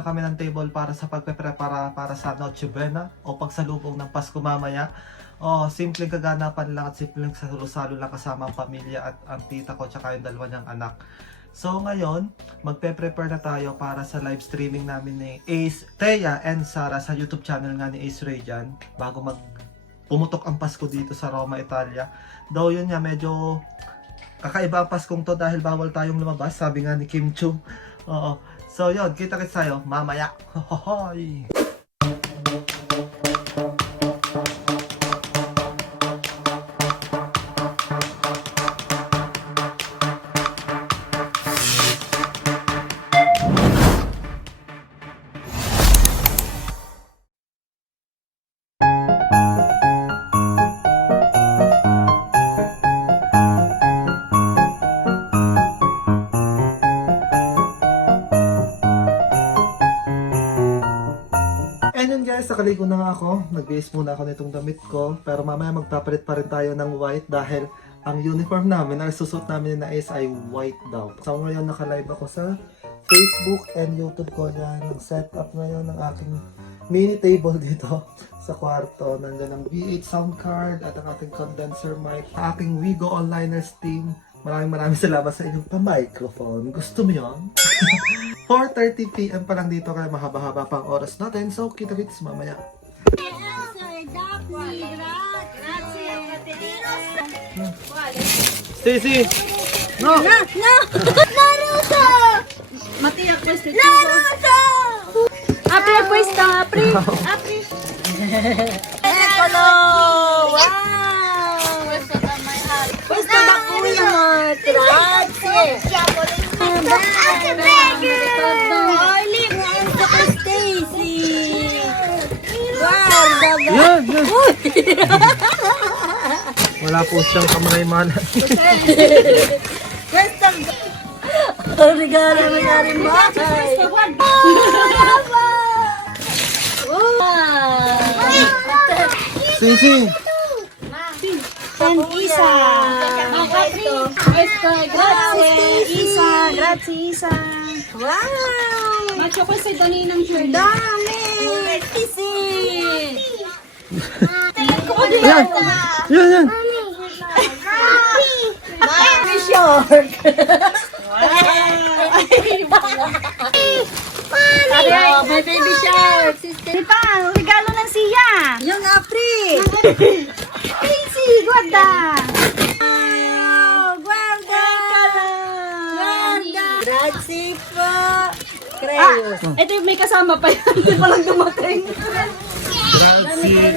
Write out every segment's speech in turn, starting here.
na kami ng table para sa pagpe-prepara para sa Noche Buena o pagsalubong ng Pasko mamaya. Simpleng kaganapan lang at simpleng salo-salo lang kasama ang pamilya at ang tita ko tsaka yung dalawa niyang anak. So ngayon, magpe-prepare na tayo para sa live streaming namin ni Ace, Thea and Sarah sa YouTube channel nga ni Ace Ray dyan, bago pumutok ang Pasko dito sa Roma, Italia. Though yun nga, medyo kakaiba ang Paskong to dahil bawal tayong lumabas, sabi nga ni Kim Chu. So yun, kita-kits tayo mamaya. Hohoy! And guys, nakaligo na nga ako. Nag-base muna ako nitong damit ko. Pero mamaya magpapalit pa rin tayo ng white dahil ang uniform namin, ang susot namin na Ace ay white daw. So ngayon naka-live ako sa Facebook and YouTube ko yan. Ang setup ngayon ng aking mini table dito sa kwarto. Nandiyan ang V8 sound card at ang ating condenser mic. Aking Wigo Onliners team. Maraming salamat sa inyong pa-microphone. Gusto mo yun? 4:30 PM pa lang dito kaya mahaba-haba pang oras natin. So, kita-kits mamaya. Stacy! No! Naruto! Mattia questo è Naruto! Apri questa, apri! Apri! Eccolo! Wow! Questo da kuya mo! Grazie! Grazie, Baby! Guarda kay Stacy! Guarda! Yan! Wala po siyang kamay-mana. Questo ang regalo mo na rin bahay! Stacy! San Isa! Questo è Grazie, Isa! Grazie, Isa! Wow! Macho questo è Doninang Shirley. Dami! Kisi! Yan! Yan! Baby short! Oh, may baby shark. Di pa, regalo ng siya! Yung Apri! Casey, guarda! Wow! Guarda! Guarda! Grazie po! Creo! Ito yung may kasama pa yan. Hindi pa lang dumating. Grazie!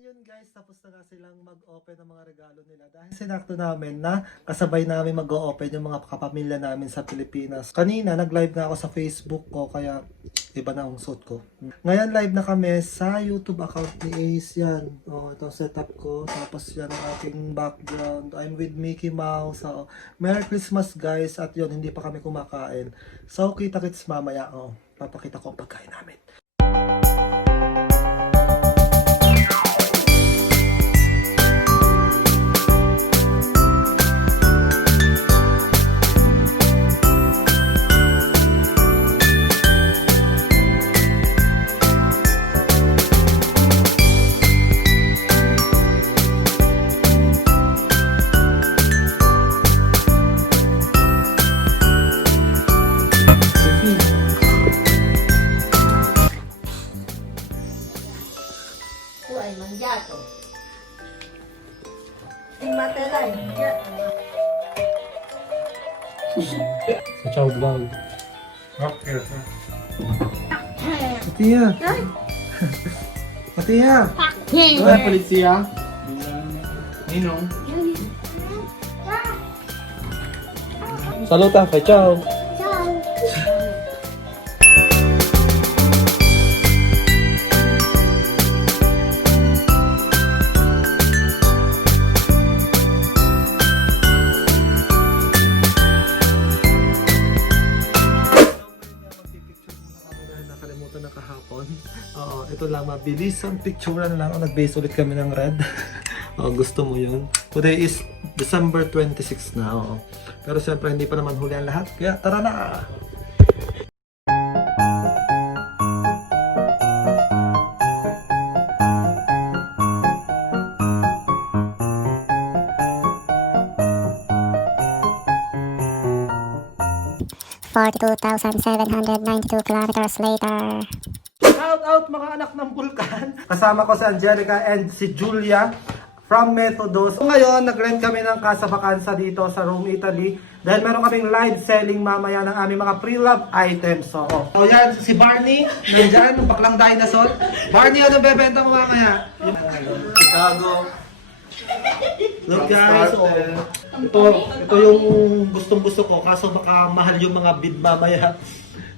Yun guys, tapos na nga silang mag-open ng mga regalo nila dahil sinakto namin na kasabay namin mag-open yung mga kapamilya namin sa Pilipinas. Kanina nag-live na ako sa Facebook ko kaya iba na ang suit ko. Ngayon live na kami sa YouTube account ni Ace yan. Ito ang setup ko. Tapos yan ang aking background. I'm with Mickey Mouse. So, Merry Christmas guys. At yun, hindi pa kami kumakain. So, kita-kits mamaya. Papakita ko ang pagkain namin. Hai mangiato? Il materai Sa Chow Vlog. Matia! Matia! Ay, polizia! Ninong! Saluta kay Chow! Ito lang, mabilis ang picturean lang. Nag-base ulit kami ng red. Gusto mo yun. Today is December 26 na. Pero siyempre hindi pa naman huli ang lahat. Kaya tara na! 42,792 kilometers later. Shout out mga anak ng Bulkan. Kasama ko si Angelica and si Julia from Methodos. So ngayon, nag-rent kami ng Casa Vacanza dito sa Rome, Italy. Dahil meron kaming live selling mamaya ng aming mga pre-love items. So yan, si Barney, nandyan, yung baklang dinosaur. Barney, ano bebenta mo mamaya? Chicago. Look guys, ito yung gustong-gusto ko. Kaso baka mahal yung mga bid mamaya.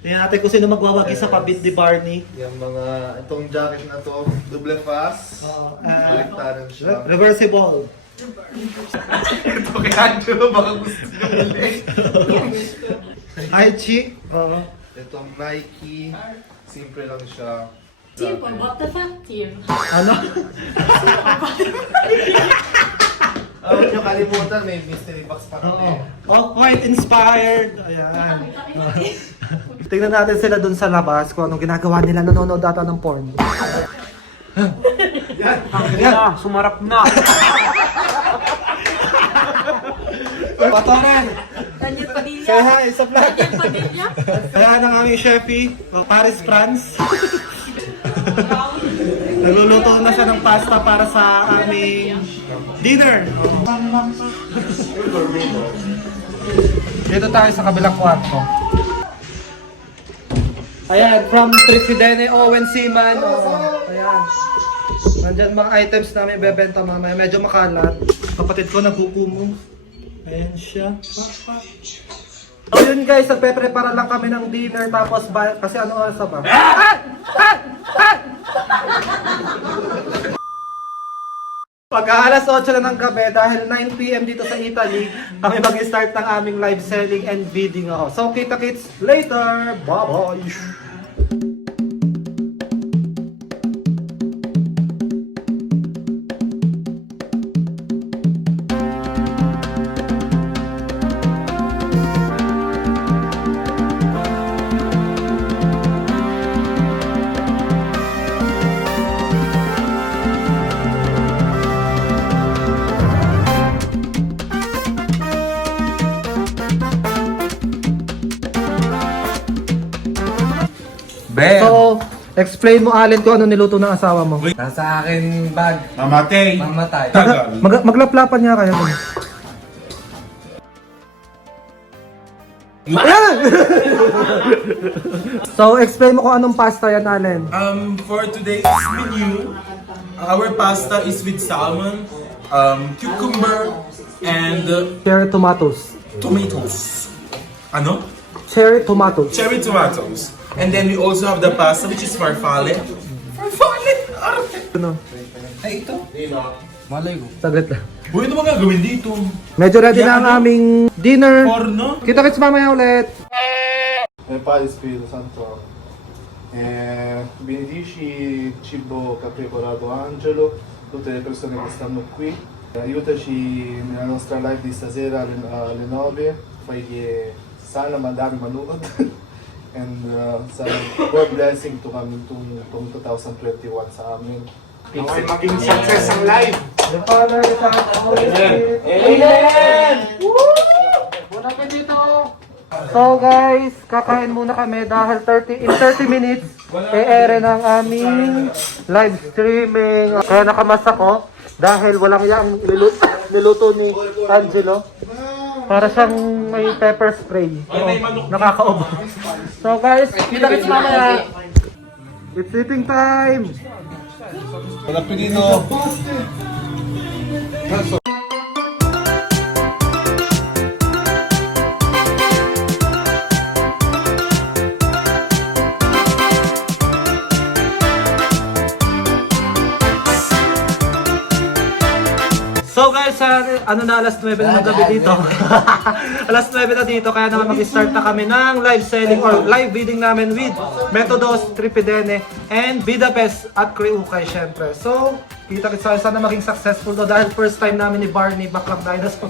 Tingnan natin kung sino magwawagi sa pabid ni Barney. Yung mga, itong jacket na to, double fast. Baliktaran siya. Reversible. Ito kay Angelo, baka gusto niyo ulit. Hi, Chi. Itong Nike, simple lang siya. Simple, but effective. Ano? Huwag niyo kalimutan, may mystery box pa kami. Quite inspired. Ayan. Tingnan natin sila dun sa labas kung anong ginagawa nila. Nanonood ata ng porn. Yan. Sumarap na. Patoren. Daniel Padilla. Say hi sa vlog. Daniel Padilla. Ayan ang aming chefy. Paris, France. Nagluluto na siya ng pasta para sa aming dinner. Dito tayo sa kabilang kwarto. Ayan, from Trifidene, Owen Seaman. Ayan. Nandyan mga items namin bebenta mamaya. Medyo makalat. Kapatid ko nagkukumo. Ayan siya. So yun guys, nagpe-prepara lang kami ng dinner tapos kasi ano oras na ba? Pagka alas 8 na ng gabi, dahil 9 PM dito sa Italy, kami mag-start ng aming live selling and bidding ako. So kita-kits later! Bye-bye! So, explain mo Allen kung ano niluto ng asawa mo. Nasa akin bag. Mamatay. Mamatay. Maglaplapan niya kayo. Ayan! So, explain mo kung anong pasta yan, Allen. For today's menu, our pasta is with salmon, cucumber, and Cherry tomatoes. tomatoes. Ano? Cherry tomatoes. Cherry tomatoes. And then we also have the pasta, which is farfalle. Farfalle! Ano? Ay, ito. Malay ko. Saglit lang. Uy, ano mga gawin dito? Medyo ready na ang aming dinner. Porno? Kita-kits mamaya ulit. Padre Spirito Santo. Benedici il cibo che ha preparato Angelo, tutte le persone che stanno qui. Aiutaci nella nostra live di stasera alle 9. Fai che sana mandami manood. And sana more blessing to kami itong 2021 sa amin. Okay, maging success ang live. The Father, the Son, and the Holy Spirit. Amen! Buon appetito! So guys, kakain muna kami dahil in 30 minutes, e-ere ng aming live streaming. Kaya nakamas ako dahil walang yang niluto ni Angelo. Para siyang may pepper spray. Nakakaubo. So guys, kita-kits mamaya. It's eating time! Buon appetito! So guys, ano na alas 9 na ng gabi dito. Alas 9 na dito kaya naman mag-start na kami ng live selling or live bidding namin with Methodos, Trifidene, and Budapest at Creukay syempre. So, kita-kits tayo sana maging successful to dahil first time namin ni Barney Baklang Dinosaur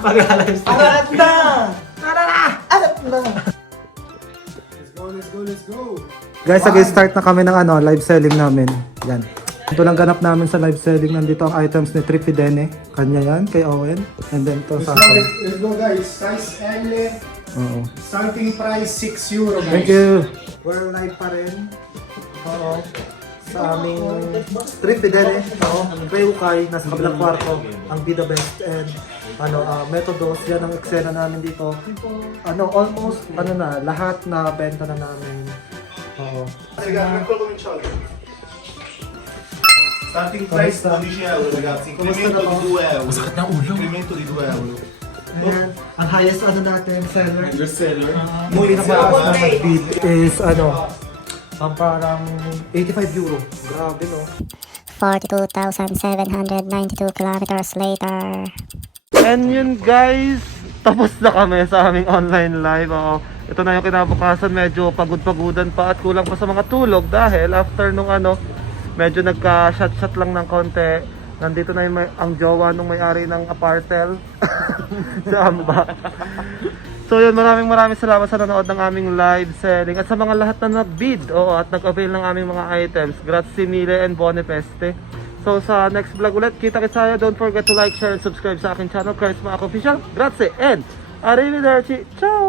mag-live stream. Arat na! Arat na! Let's go! Guys, nag-start na kami ng live selling namin. Yan. Ito lang ganap namin sa live selling. Nandito ang items ni Trifidene. Kanya yan, kay Owen. And then to sa akin. Let's go guys! Size L. Oo. Starting price 6 euro guys. Thank you. We're live pa rin. Oo. Sa aming Street Fidele. Oo. Rayukay, nasa kabilang kwarto. Ang Be The Best and Metodos. Yan ang eksena namin dito. Almost, lahat na benta na namin. Oo. Starting price 12 euro ragazzi, incremento di 2 euro. Masakit na ulo. Incremento di 2 euro. Ayan. Ang highest natin, seller. Best seller. Muy pinakataas na mag-bid is ang parang 85 euro. Grabe no. 42,792 kilometers later. And yun guys, tapos na kami sa aming online live. Oo. Ito na yung kinabukasan, medyo pagod-pagudan pa at kulang pa sa mga tulog dahil after nung medyo nagka-shot-shot lang ng konti. Nandito na yung ang jowa nung may-ari ng apartel sa Amba. So yun, maraming salamat sa nanood ng aming live selling at sa mga lahat na nag-bid at nag-avail ng aming mga items. Grazie mille and buone feste. So sa next vlog ulit, kita-kits tayo. Don't forget to like, share, and subscribe sa aking channel, Charisma Ako Official. Grazie and arrivederci. Ciao!